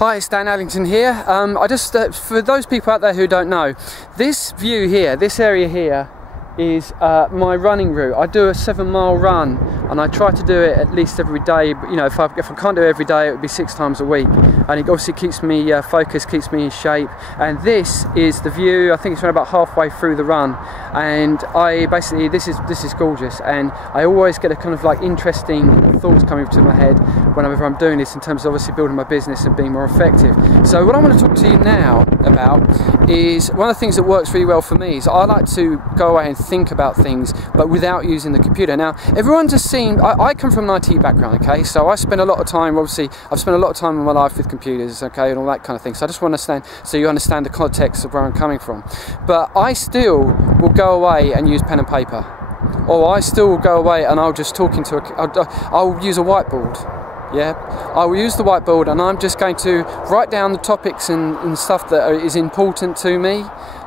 Hi, it's Dan Allington here. For those people out there who don't know, this view here, this area here, is my running route. I do a 7-mile run, and I try to do it at least every day. But, you know, if I can't do it every day, it would be 6 times a week. And it obviously keeps me focused, keeps me in shape. And this is the view. I think it's around about halfway through the run, and I basically this is gorgeous. And I always get a kind of like interesting thoughts coming to my head whenever I'm doing this, in terms of obviously building my business and being more effective. So what I want to talk to you now about is one of the things that works really well for me. Is I like to go away and think about things, but without using the computer. Now, everyone just seemed, I come from an IT background, okay, so I spend a lot of time, obviously, I've spent a lot of time in my life with computers, okay, and all that kind of thing, so I just want to understand, so you understand the context of where I'm coming from. But I still will go away and use pen and paper, or I still will go away and I'll just talk into I'll use a whiteboard. Yeah, I will use the whiteboard, and I'm just going to write down the topics and stuff that is important to me.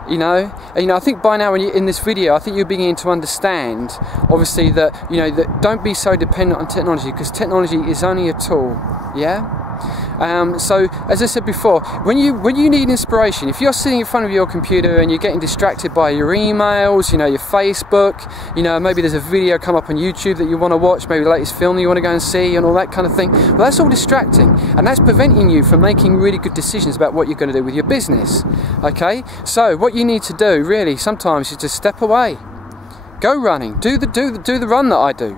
You know, I think by now in this video, I think you're beginning to understand, obviously, that, you know, that don't be so dependent on technology, because technology is only a tool. Yeah. So as I said before, when you need inspiration, if you're sitting in front of your computer and you're getting distracted by your emails, you know, your Facebook, you know, maybe there's a video come up on YouTube that you want to watch, maybe the latest film that you want to go and see, and all that kind of thing, well, that's all distracting, and that's preventing you from making really good decisions about what you're going to do with your business. Okay, so what you need to do really sometimes is just step away, go running, do the run that I do.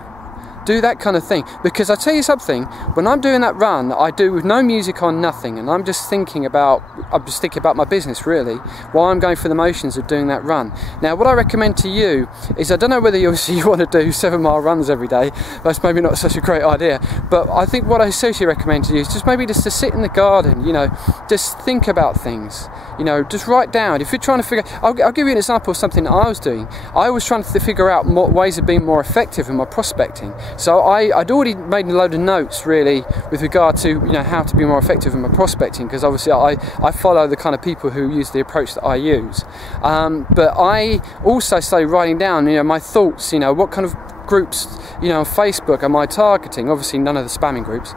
Do that kind of thing, because I tell you something, when I'm doing that run, I do with no music on, nothing, and I'm just thinking about my business really, while I'm going through the motions of doing that run. Now, what I recommend to you is, I don't know whether you want to do 7-mile runs every day. That's maybe not such a great idea, but I think what I seriously recommend to you is just maybe just to sit in the garden, you know, just think about things, you know, just write down. If you're trying to figure, I'll give you an example of something that I was doing. I was trying to figure out ways of being more effective in my prospecting. So I'd already made a load of notes really with regard to, you know, how to be more effective in my prospecting, because obviously I follow the kind of people who use the approach that I use. But I also started writing down, you know, my thoughts, you know, what kind of groups, you know, on Facebook am I targeting? Obviously none of the spamming groups.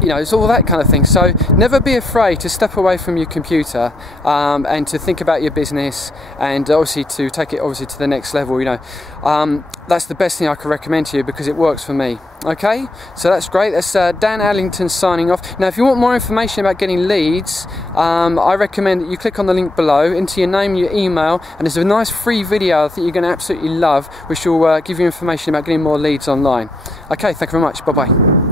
You know, it's all that kind of thing. So never be afraid to step away from your computer and to think about your business, and obviously to take it obviously to the next level. You know, that's the best thing I can recommend to you, because it works for me. Okay, so that's great. That's Dan Allington signing off. Now, if you want more information about getting leads, I recommend that you click on the link below, enter your name, your email, and there's a nice free video I think you're going to absolutely love, which will give you information about getting more leads online. Okay, thank you very much. Bye bye.